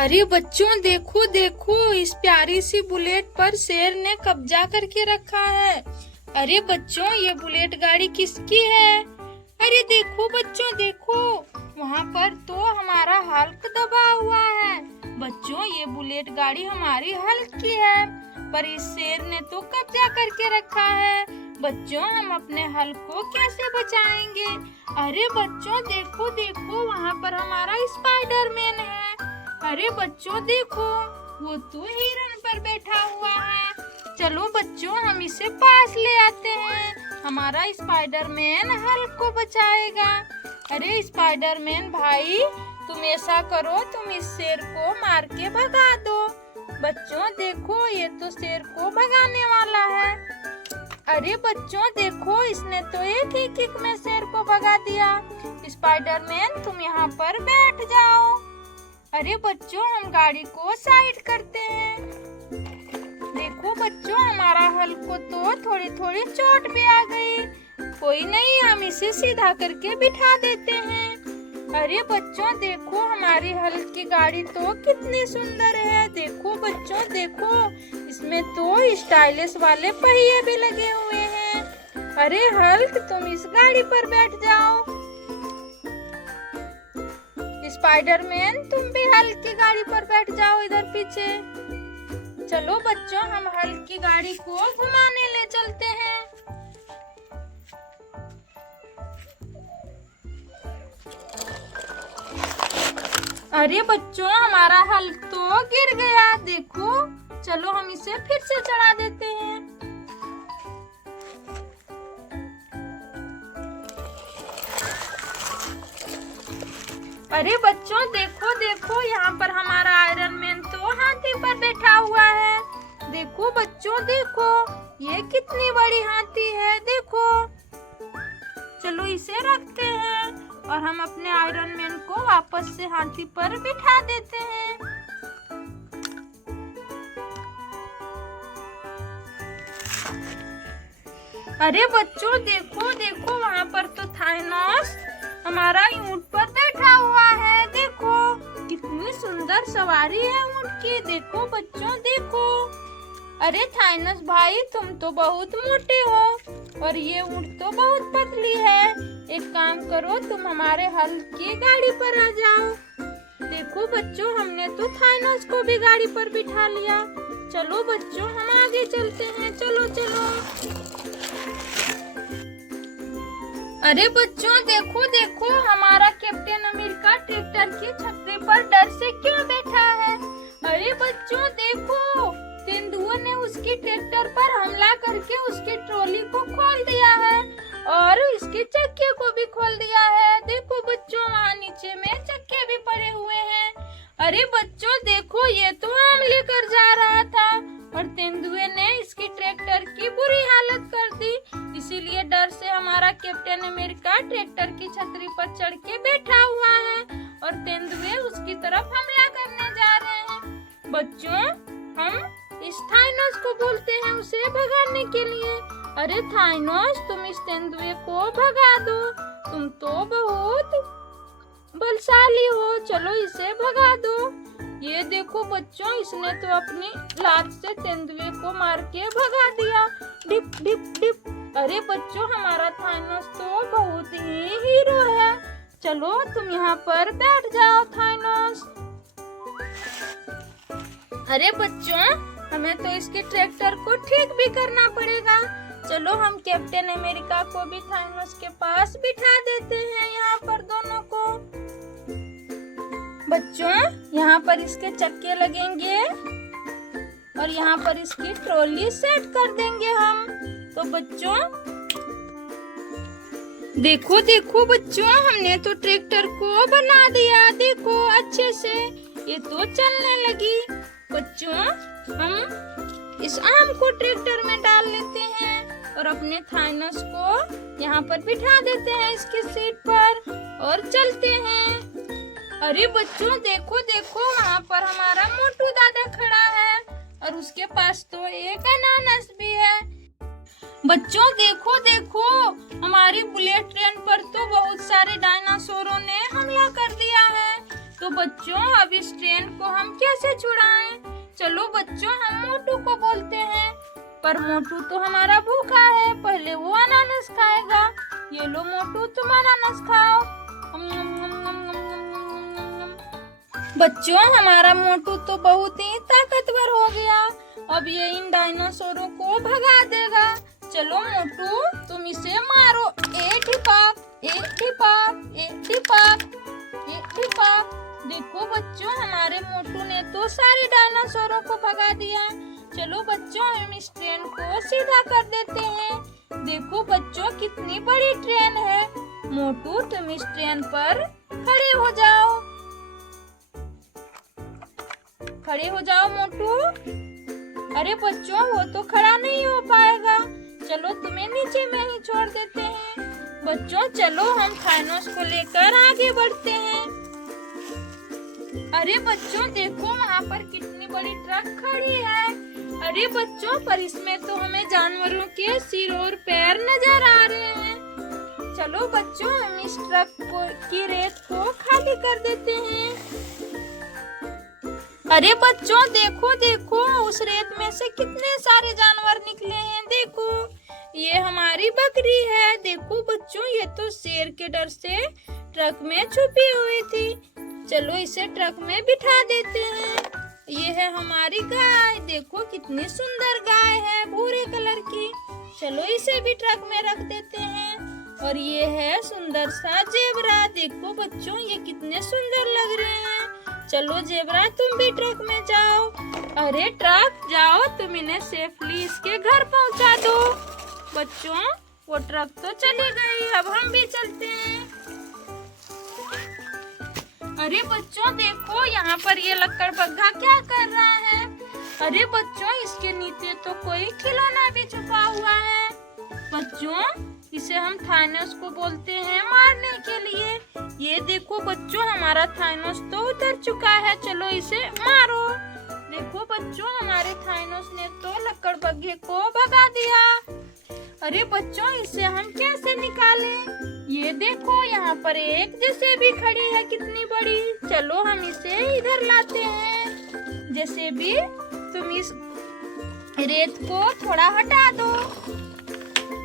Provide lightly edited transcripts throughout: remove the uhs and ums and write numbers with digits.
अरे बच्चों देखो देखो, इस प्यारी सी बुलेट पर शेर ने कब्जा करके रखा है। अरे बच्चों, ये बुलेट गाड़ी किसकी है? अरे देखो बच्चों देखो, वहाँ पर तो हमारा हल्क दबा हुआ है। बच्चों, ये बुलेट गाड़ी हमारी हल्क की है, पर इस शेर ने तो कब्जा करके रखा है। बच्चों, हम अपने हल्क को कैसे बचाएंगे? अरे बच्चों देखो देखो, वहाँ पर हमारा स्पाइडरमैन है। अरे बच्चों देखो, वो तो हिरन पर बैठा हुआ है। चलो बच्चों, हम इसे पास ले आते हैं, हमारा स्पाइडरमैन हल्क को बचाएगा। अरे स्पाइडरमैन भाई, तुम ऐसा करो, तुम इस शेर को मार के भगा दो। बच्चों देखो, ये तो शेर को भगाने वाला है। अरे बच्चों देखो, इसने तो एक ही किक में शेर को भगा दिया। स्पाइडरमैन, तुम यहाँ पर बैठ जाओ। अरे बच्चों, हम गाड़ी को साइड करते हैं। देखो बच्चों, हमारा हल्क को तो थोड़ी थोड़ी चोट भी आ गई। कोई नहीं, हम इसे सीधा करके बिठा देते हैं। अरे बच्चों देखो, हमारी हल्क की गाड़ी तो कितनी सुंदर है। देखो बच्चों देखो, इसमें तो स्टाइलिश वाले पहिए भी लगे हुए हैं। अरे हल्क, तुम इस गाड़ी पर बैठ जाओ। स्पाइडरमैन, तुम भी हल्क की गाड़ी पर बैठ जाओ इधर पीछे। चलो बच्चों, हम हल्क की गाड़ी को घुमाने ले चलते हैं। अरे बच्चों, हमारा हल्क तो गिर गया। देखो, चलो हम इसे फिर से चढ़ा देते हैं। अरे बच्चों देखो देखो, यहाँ पर हमारा आयरन मैन तो हाथी पर बैठा हुआ है। देखो बच्चों देखो, ये कितनी बड़ी हाथी है। देखो, चलो इसे रखते हैं और हम अपने आयरन मैन को वापस से हाथी पर बिठा देते हैं। अरे बच्चों देखो देखो, वहाँ पर तो थानोस हमारा ऊंट पर बैठा हुआ है। देखो, कितनी सुंदर सवारी है ऊंट की। देखो बच्चों देखो। अरे थानोस भाई, तुम तो बहुत मोटे हो और ये ऊंट तो बहुत पतली है। एक काम करो, तुम हमारे हल्क की गाड़ी पर आ जाओ। देखो बच्चों, हमने तो थानोस को भी गाड़ी पर बिठा लिया। चलो बच्चों, हम आगे चलते हैं। चलो चलो। अरे बच्चों देखो देखो, हमारा कैप्टन अमेरिका ट्रैक्टर की छतरी पर डर से क्यों बैठा है? अरे बच्चों देखो, तेंदुआ ने उसकी ट्रैक्टर पर हमला करके उसकी ट्रॉली को खोल दिया है और इसके चक्के को भी खोल दिया है। देखो बच्चों, वहाँ नीचे में चक्के भी पड़े हुए हैं। अरे बच्चों देखो, ये तो आम लेकर जा रहा था और तेंदुए ने इसकी ट्रैक्टर की बुरी हालत कर दी। इसीलिए डर से हमारा कैप्टन अमेरिका ट्रैक्टर की छतरी पर चढ़ के बैठा हुआ है और तेंदुए उसकी तरफ हमला करने जा रहे हैं। बच्चों, हम इस थानोस को बोलते हैं उसे भगाने के लिए। अरे थानोस, तुम इस तेंदुए को भगा दो, तुम तो बहुत बलशाली हो। चलो इसे भगा दो। ये देखो बच्चों, इसने तो अपनी लात से तेंदुए को मार के भगा दिया। Dip dip dip. अरे बच्चों, हमारा थानोस तो बहुत ही हीरो है। चलो तुम यहाँ पर बैठ जाओ थानोस। अरे बच्चों, हमें तो इसके ट्रैक्टर को ठीक भी करना पड़ेगा। चलो हम कैप्टन अमेरिका को भी थानोस के पास बिठा देते हैं, यहाँ पर दोनों को। बच्चों, यहाँ पर इसके चक्के लगेंगे और यहाँ पर इसकी ट्रॉली सेट कर देंगे हम। तो बच्चों देखो देखो बच्चों, हमने तो ट्रैक्टर को बना दिया। देखो अच्छे से, ये तो चलने लगी। बच्चों, हम इस आम को ट्रैक्टर में डाल लेते हैं और अपने थानोस को यहाँ पर बिठा देते हैं इसकी सीट पर और चलते हैं। अरे बच्चों देखो देखो, वहाँ पर हमारा मोटू दादा खड़ा है और उसके पास तो एक अनानास भी है। बच्चों देखो देखो, हमारी बुलेट ट्रेन पर तो बहुत सारे डायनासोरों ने हमला कर दिया है। तो बच्चों अब इस ट्रेन को हम कैसे छुड़ाएं? चलो बच्चों हम मोटू को बोलते हैं। पर मोटू तो हमारा भूखा है, पहले वो अनानास खाएगा। ये लो मोटू, तुम अनानास खाओ। बच्चों हमारा मोटू तो बहुत ही ताकतवर हो गया, अब ये इन डायनासोरों को भगा देगा। चलो मोटू तुम इसे मारो। एक टिपाक, एक टिपाक, एक टिपाक, एक टिपाक। देखो बच्चों हमारे मोटू ने तो सारे डायनासोरों को भगा दिया। चलो बच्चों हम इस ट्रेन को सीधा कर देते हैं। देखो बच्चों कितनी बड़ी ट्रेन है। मोटू तुम इस ट्रेन पर खड़े हो जाओ। खड़े हो जाओ मोटू। अरे बच्चों वो तो खड़ा नहीं हो पाएगा, चलो तुम्हें नीचे में ही छोड़ देते हैं। बच्चों चलो हम थानोस को लेकर आगे बढ़ते हैं। अरे बच्चों देखो वहाँ पर कितनी बड़ी ट्रक खड़ी है। अरे बच्चों पर इसमें तो हमें जानवरों के सिर और पैर नजर आ रहे हैं। चलो बच्चों हम इस ट्रक की रेत को खाली कर देते हैं। अरे बच्चों देखो देखो उस रेत में से कितने सारे जानवर निकले हैं। देखो ये हमारी बकरी है। देखो बच्चों ये तो शेर के डर से ट्रक में छुपी हुई थी। चलो इसे ट्रक में बिठा देते हैं। ये है हमारी गाय। देखो कितनी सुंदर गाय है, भूरे कलर की। चलो इसे भी ट्रक में रख देते हैं। और ये है सुंदर सा जेबरा। देखो बच्चों ये कितने सुंदर लग रहे हैं। चलो जेबरा तुम भी ट्रक में जाओ। अरे ट्रक जाओ, तुम इन्हें सेफली इसके घर पहुंचा दो। बच्चों वो ट्रक तो चली गई, अब हम भी चलते हैं। अरे बच्चों देखो यहाँ पर ये लकड़बग्घा क्या कर रहा है। अरे बच्चों इसके नीचे तो कोई खिलौना भी छुपा हुआ है। बच्चों इसे हम थानोस को बोलते हैं मारने के लिए। ये देखो बच्चों हमारा थानोस तो उतर चुका है, चलो इसे मारो। देखो बच्चों हमारे थानोस ने तो लकड़बग्घे को भगा दिया। अरे बच्चों इसे हम कैसे निकालें? ये देखो यहाँ पर एक जेसीबी खड़ी है कितनी बड़ी। चलो हम इसे इधर लाते हैं। जेसीबी तुम इस रेत को थोड़ा हटा दो।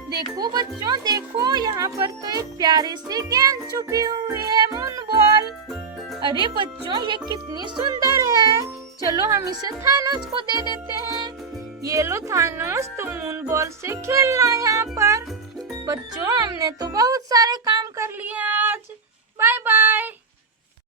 देखो बच्चों देखो यहाँ पर तो एक प्यारी सी गेंद छुपी हुई है, मून बॉल। अरे बच्चों ये कितनी सुंदर है। चलो हम इसे थानोस को दे देते हैं। ये लो थानोस तुम मून बॉल से खेलना यहाँ पर। बच्चों हमने तो बहुत सारे काम कर लिए आज। Bye bye.